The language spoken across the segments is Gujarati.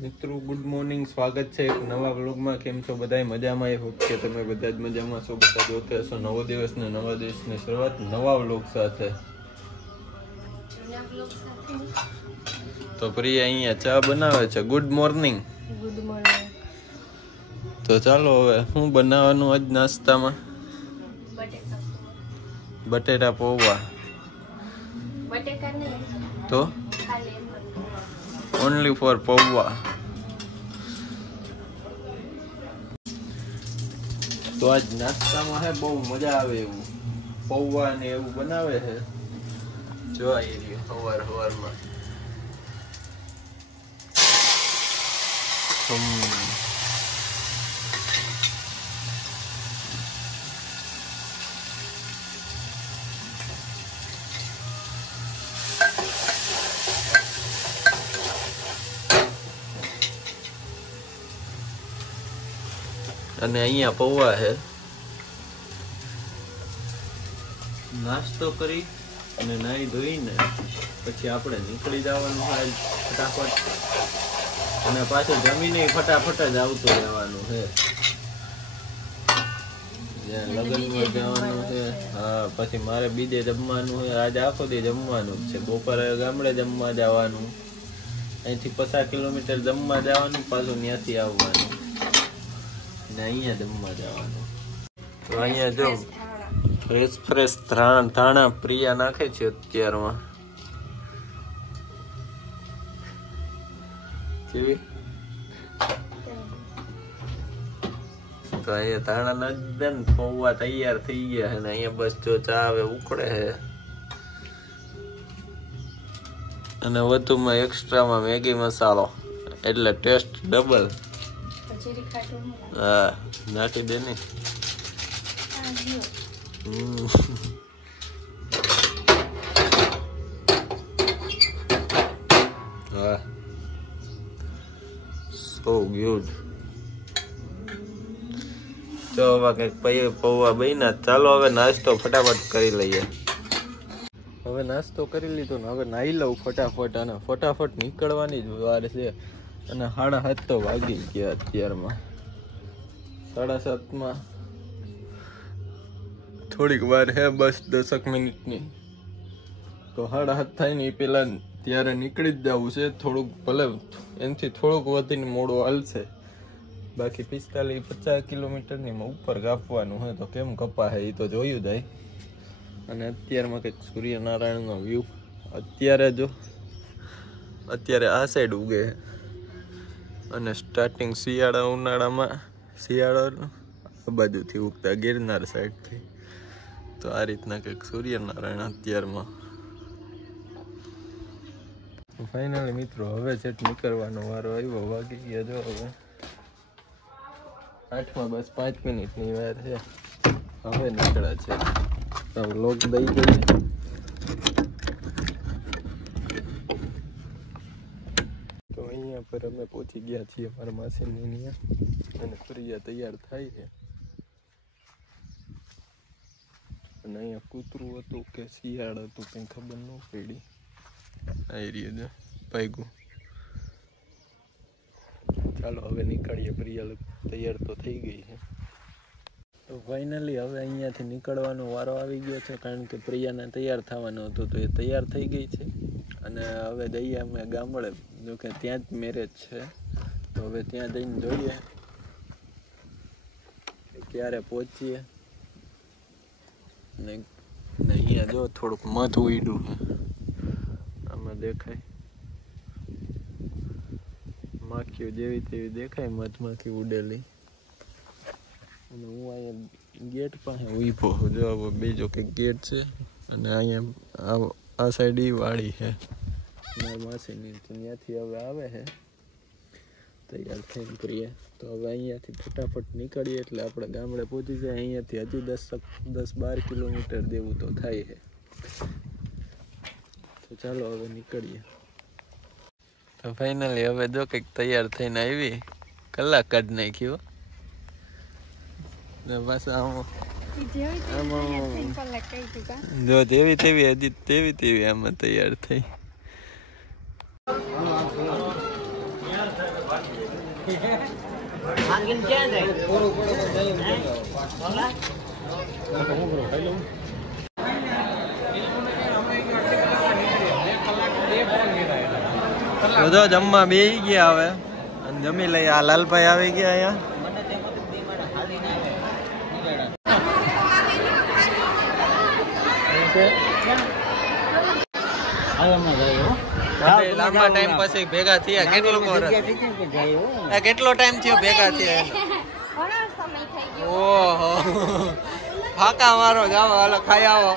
મિત્રો ગુડ મોર્નિંગ, સ્વાગત છે એક નવા વ્લોગમાં। કેમ છો બધા? મજામાં? હોપ કે તમે બધા જ મજામાં છો। બધા જોતે હશો નવો દિવસ ને નવા દિવસની શરૂઆત નવા વ્લોગ સાથે। તો પ્રિયા અહીંયા ચા બનાવે છે। Good morning. Good morning. તો ચાલો હવે શું બનાવવાનું આજ નાસ્તામાં? બટેટા પૌવા। બટેકા નહીં તો ખાલી ઓનલી ફોર પૌવા। તો આજ નાસ્તામાં હે બહુ મજા આવે એવું પૌવા ને એવું બનાવે છે। જો આ સવારમાં અને અહીંયા પૌવા છે। નાસ્તો કરી અને નાઈ ધોઈને પછી આપણે નીકળી જવાનું છે ફટાફટ, અને પાછું જમીને ફટાફટ જ આવતું રહેવાનું છે। લગ્નમાં જવાનું છે। હા, પછી મારે બીજે જમવાનું છે। આજે આખો દી જમવાનું જ છે। બપોરે ગામડે જમવા જવાનું, અહીંથી 50 કિલોમીટર જમવા જવાનું, પાછું ત્યાંથી આવવાનું ને અહીંયા જમવા જવાનું। તો અહીંયા જો ફ્રેશ ધાણા પ્રિયા નાખે છે અત્યારમાં। કેવી? તો અહીંયા ધાણા નાખી દે ને પૌવા તૈયાર થઈ ગયા છે ને અહીંયા બસ જો ચા હવે ઉકળે છે, અને વધુમાં એક્સ્ટ્રામાં મેગી મસાલો એટલે ટેસ્ટ ડબલ। હા, નાખી દે ને। હા, સો ગુડ। તો હવે કઈક પૌવા બન્યા। ચાલો હવે નાસ્તો ફટાફટ કરી લઈએ। હવે નાસ્તો કરી લીધો ને હવે નાઈ લઉં ફટાફટ, અને ફટાફટ નીકળવાની જ વાર છે। અને 7:30 તો વાગી ગયા અત્યારમાં। 7:30 થોડીક વાર હે, બસ 10 મિનિટની। તો 7:30 થાય ને એ પેલા ત્યારે નીકળી જ જવું છે। થોડુંક ભલે એનાથી થોડુંક વધીને મોડું હાલશે, બાકી 45-50 કિલોમીટરની ઉપર કાપવાનું હોય તો કેમ કપા હે એ તો જોયું જાય। અને અત્યારમાં કંઈક સૂર્યનારાયણનો વ્યૂ અત્યારે આ સાઈડ ઉગે, અને સ્ટાર્ટિંગ શિયાળો આ બાજુથી ઉગતા ગિરનાર સાઈડથી। તો આ રીતના કંઈક સૂર્યનારાયણ અત્યારમાં। ફાઇનલી મિત્રો હવે છે નીકળવાનો વારો આવ્યો। વાગી ગયા જો હવે 8 બસ 5 મિનિટની વાર છે। હવે નીકળ્યા છે તો વ્લોગ દઈ દઈએ। તો અહીંયા પર અમે પહોંચી ગયા છીએ મારા માસીની ત્યાં, અને પ્રિયા તૈયાર થાય છે। અને અહીંયા કૂતરું હતું કે શિયાળ હતું કંઈ ખબર ન પડી। આવી રહ્યું ભાગ્યું। ચાલો હવે નીકળીએ। પ્રિયા તૈયાર તો થઈ ગઈ છે। તો ફાઇનલી હવે અહીંયાથી નીકળવાનો વારો આવી ગયો છે, કારણ કે પ્રિયાને તૈયાર થવાનું હતું તો એ તૈયાર થઈ ગઈ છે। અને હવે જઈએ અમે ગામડે, જોકે ત્યાં જ મેરેજ છે। તો હવે ત્યાં જઈને જોઈએ ક્યારે પહોંચીએ। ને અહીંયા જો થોડુંક મધ ઉડ્યું છે, આમાં દેખાય માખીઓ જેવી તેવી દેખાય, મધમાખી ઉડેલી। અને હું અહીંયા ગેટ પાસે ઊભો જો બીજો કંઈક ગેટ છે, અને અહીંયા આ સાઈડ ઈ વાડી છે મારી માસીની, ત્યાંથી હવે આવે છે તૈયાર થઈને પ્રિયા। તો હવે અહીંયાથી ફટાફટ નીકળીએ એટલે આપણે ગામડે પહોંચી જાય। અહીંયાથી હજી 10-12 કિલોમીટર જેવું તો થાય છે। તો ચાલો હવે નીકળીએ। તો ફાઇનલી હવે જો કંઈક તૈયાર થઈને આવી, કલાક કાઢી નાખ્યો ને પાછા જો જેવી તેવી હજી તેવી આમાં તૈયાર થઈ। આંગીન ક્યાં જાય પૂરું બધો જમવા બેસી ગયા હવે અને જમી લઈ. આ લાલભાઈ આવી ગયા અહીંયા લાંબા ટાઈમ પછી ભેગા થયા. કેટલો ટાઈમ થયો ભેગા થયા? ઓહો ફાકા મારો જાઓ હાલો ખાઈ આવો.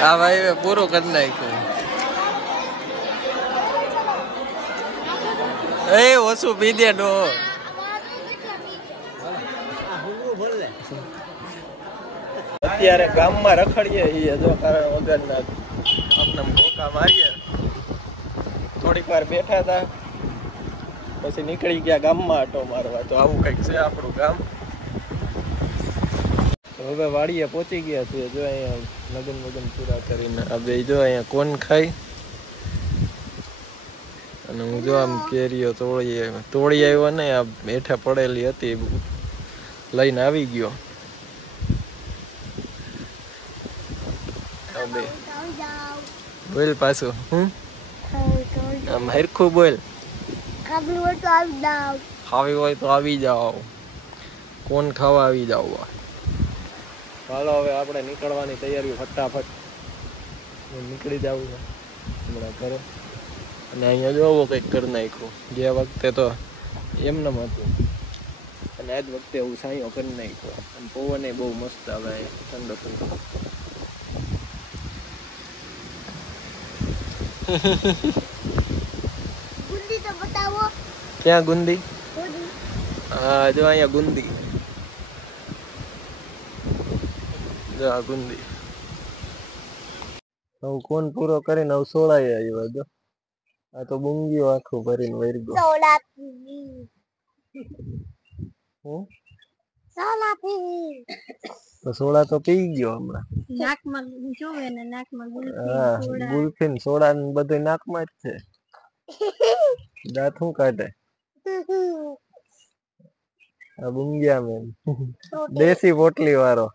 હા ભાઈ પૂરું કરી નાખ્યું. એ ઓછું પી દે ડો. અત્યારે ગામમાં રખડીએ છીએ જો કારણ વગરના આમને ભોકા મારીએ. થોડીક વાર બેઠા હતા પછી નીકળી ગયા ગામમાં આટો મારવા. તો આવું કંઈક છે આપણું ગામ. હવે વાડીએ પહોંચી ગયા છીએ. જો અહીંયા લગન પૂરા કરીને આ બે જો અહીંયા કોણ ખાઈ અને હું જો આમ કેરીઓ તોડી આવ્યો ને આ હેઠે પડેલી હતી લઈને આવી ગયો. બોલ પાછું હું આમ હરખું બોલ. ખાવી હોય તો આવી જાઓ. કોણ ખાવા આવી જાઓ. હાલો હવે આપણે નીકળવાની તૈયારી ફટાફટ નીકળી જવું હમણાં ઘરે. અને અહીંયા જોવો કંઈક કરી નાખ્યું. ગયા વખતે તો એમને હતું અને આજ વખતે હું સાંયો કરી નાખ્યો. અને પવન એ બહુ મસ્ત આવે ઠંડો ઠંડો. ગુંદી તો બતાવો. ક્યાં ગુંદી? હા જો અહીંયા ગુંદી. જો આ ગુંદી. હવે કોણ પૂરો કરીને હવે સોળાઈ આવ્યો. જો આ તો બુંગીઓ આખું ભરીને વરગો. તો સોડા તો પી ગયો હમણાં. નાકમાં જોવે ને નાકમાં ગુલ્ફી ને સોડા ને બધું નાકમાં જ છે. દાંત શું કાઢે આ બુંગિયા મેન. દેશી પોટલી વાળો.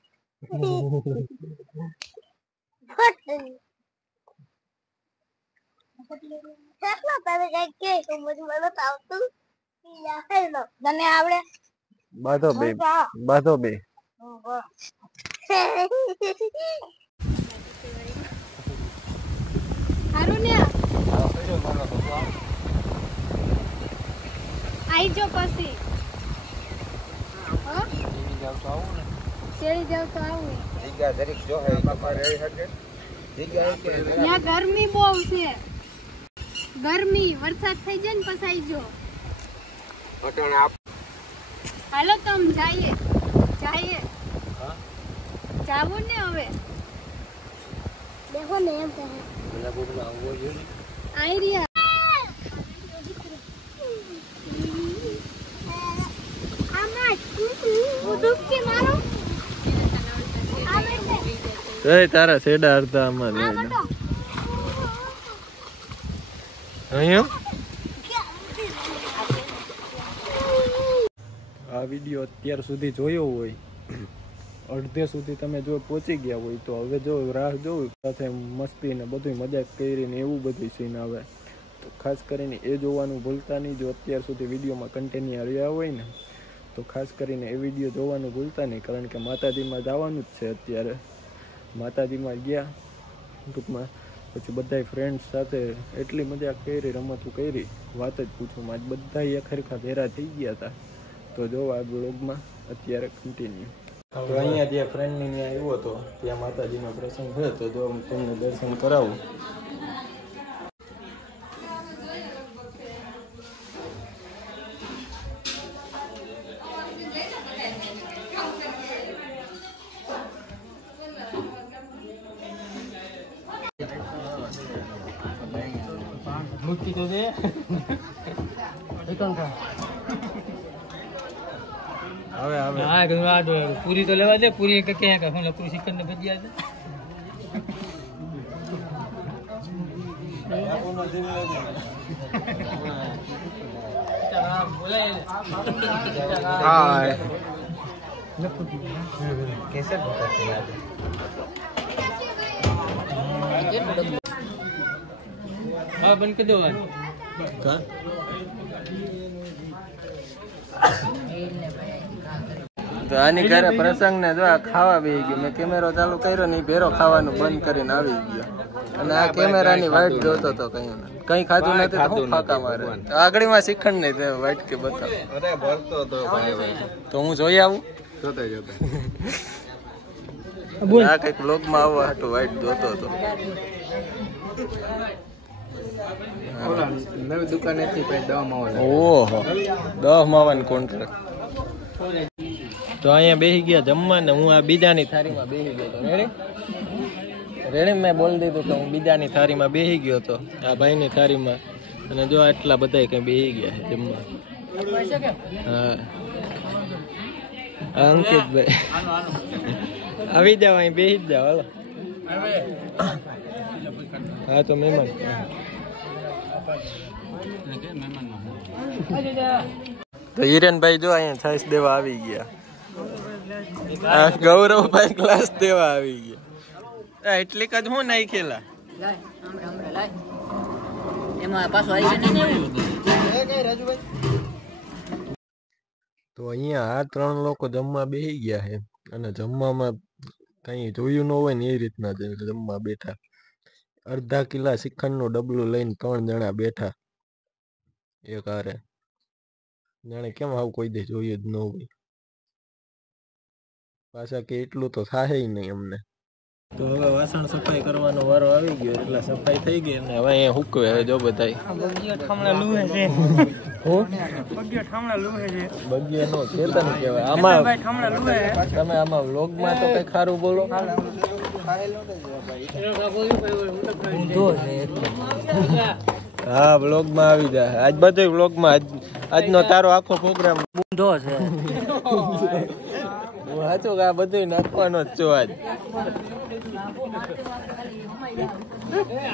બાધો બે બાધો બે. હારું ને આઈ જો પછી ચડી જાવ તો આવું. ત્યાં ગરમી બહુ છે. ગરમી વરસાદ થઈ જાય ને પછી આઈ જો. હાલો તમ જઈએ જાવું ને હવે. દેખો ને એમ કહે આઈ રહ્યા. તારા સેડા અડધા આમાં આ વિડીયો અત્યાર સુધી જોયો હોય અડધે સુધી તમે જો પહોંચી ગયા હોય તો હવે જો રાહ જોઉં સાથે મસ્તી ને બધું મજાક કરીને એવું બધું સીન આવે તો ખાસ કરીને એ જોવાનું ભૂલતા નહીં. જો અત્યાર સુધી વિડીયોમાં કન્ટિન્યુ રહ્યા હોય ને તો ખાસ કરીને એ વિડીયો જોવાનું ભૂલતા નહીં. કારણ કે માતાજીમાં જવાનું જ છે. અત્યારે માતાજીમાં ગયા ટૂંકમાં પછી બધા ફ્રેન્ડ્સ સાથે એટલી મજાક કરી રમતું કરી વાત જ પૂછું. આજ બધા એક ખરખા ભેરા થઈ ગયા હતા. તો જો આ બ્લોગમાં અત્યારે કન્ટિન્યુ. તો અહીંયા જે ફ્રેન્ડની ત્યાં આવ્યો હતો ત્યાં માતાજીનો પ્રસંગ છે તો જો હું તમને દર્શન કરાવું. ભૂકી તો દે હવે હા કે આ તો પૂરી તો લેવા દે પૂરી કે ક્યાં કે હું પૂરી ચિકન ને ભજીયા દે હાય कैसे हाँ बन के दो કા તો આની ઘરે પ્રસંગ ને જો આ ખાવા બેહી ગયો. મેં કેમેરો ચાલુ કર્યો ને ભેરો ખાવાનું બંધ કરીને આવી ગયો અને આ કેમેરાની વાઈટ જોતો તો કઈ ખાધું નથી તો હું ફાકા મારે આગળમાં શીખણ નહીં તે વાઈટ કે બતાવ. અરે ભરતો તો ભાઈ તો હું જોઈ આવું જોતા જોતા આ કઈક વ્લોગ માં આવવા હાટુ વાઈટ જોતો હતો. નવી દુકાને થી ભાઈ 10 માવા. ઓહો 10 માવાનું કોન્ટ્રાક્ટ. તો અહીંયા બેસી ગયા જમવા ને હું આ બીજાની થાળીમાં બેસી ગયો હતો. રેડી મેં બોલી દીધું કે હું બીજાની થાળીમાં બેસી ગયો હતો આ ભાઈની થાળીમાં અને જો આટલા બધા કઈ બેસી ગયા છે જમવા. હા અંકિતભાઈ આવી જાવ અહીં બેસી જ જાવ હાલો. હા તો મહેમાન તો હિરેનભાઈ જો અહીંયા છાશ દેવા આવી ગયા. ગૌરવભાઈ ગ્લાસ દેવા આવી ગયા. એટલી જ હું નહીં ખેલા તો અહીંયા આ 3 લોકો જમવા બેસી ગયા છે અને જમવામાં કઈ જોયું ન હોય ને એ રીતના જમવા બેઠા. અડધા કિલા શ્રીખંડનું ડબલું લઈને 3 જણા બેઠા એક હારે. જાણે કેમ આવું કોઈ દે જોયું જ ન હોય. પાછા કે એટલું તો થાય નહીં અમને. તો હવે વાસણ સફાઈ કરવાનો વારો આવી ગયો એટલે સફાઈ થઈ ગઈ અને હવે અહીંયા હુકવે હવે જો બધાય બગિયા નો ચેતન કહેવાય આમાં. તમે આમાં વ્લોગમાં તો કઈ ખારું બોલો. હા વ્લોગમાં આવી જાય આજ બધું વ્લોગમાં. આજનો તારો આખો પ્રોગ્રામ ઊંધો છે. સાચું કે આ બધું નાખવાનો જ છો આજ.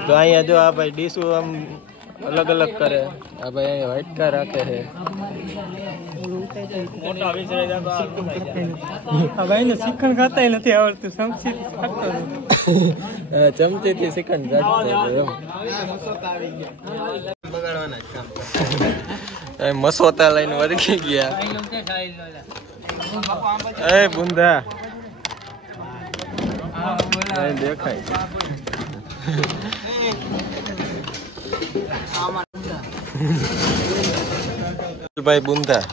તો અહીંયા જો આ ભાઈ ડીશું આમ અલગ અલગ કરે. આ ભાઈ અહીંયા વાટકા રાખે છે. શ્રીખંડ ખાતા નથી આવડતું ચમચી થી શ્રીખંડ મસોતા લઈને વળગી ગયા. એ બુંદા દેખાય ભાઈ બુંદા.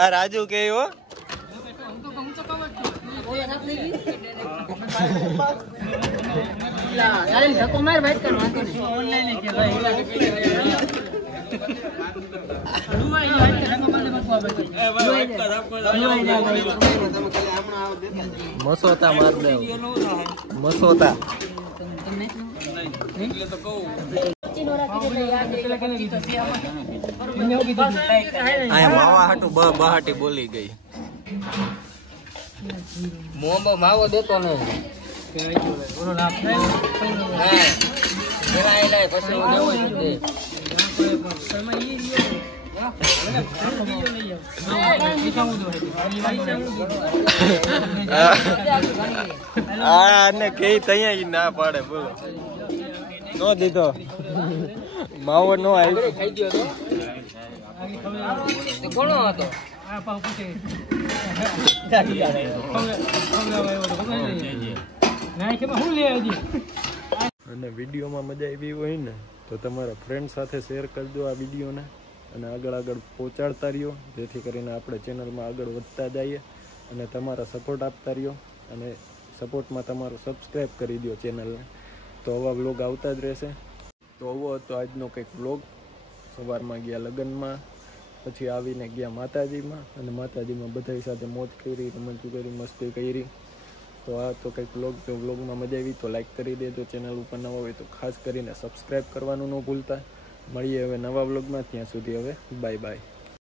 આ રાજુ કે હો મસોતા માર દે મસોતા. માવા હાટુ બહાટી બોલી ગઈ. મોંબો માવો દેતો ને કે તૈયાર ના પાડે બોલો. નો દીધો માવો નો આવી ખાઈ ગયો તો કોનો હતો? અને વિડીયોમાં મજા આવી હોય ને તો તમારા ફ્રેન્ડ સાથે શેર કરજો આ વિડીયોને અને આગળ પહોંચાડતા રહ્યો જેથી કરીને આપણે ચેનલમાં આગળ વધતા જઈએ અને તમારા સપોર્ટ આપતા રહ્યો અને સપોર્ટમાં તમારો સબસ્ક્રાઈબ કરી દો ચેનલને. તો આવા વ્લોગ આવતા જ રહેશે. તો આવો હતો આજનો કંઈક વ્લોગ. સવારમાં ગયા લગ્નમાં, પછી આવીને ગયા માતાજીમાં અને માતાજીમાં બધા સાથે મોજ કરી, રમત કરી, મસ્તી કરી તો આ તો કંઈક વ્લોગ, જો વ્લોગમાં મજા આવી તો લાઈક કરી દેજો, ચેનલ ઉપર નવા હોય તો ખાસ કરીને સબસ્ક્રાઈબ કરવાનું ન ભૂલતા. મળીએ હવે નવા વ્લોગમાં, ત્યાં સુધી હવે બાય બાય.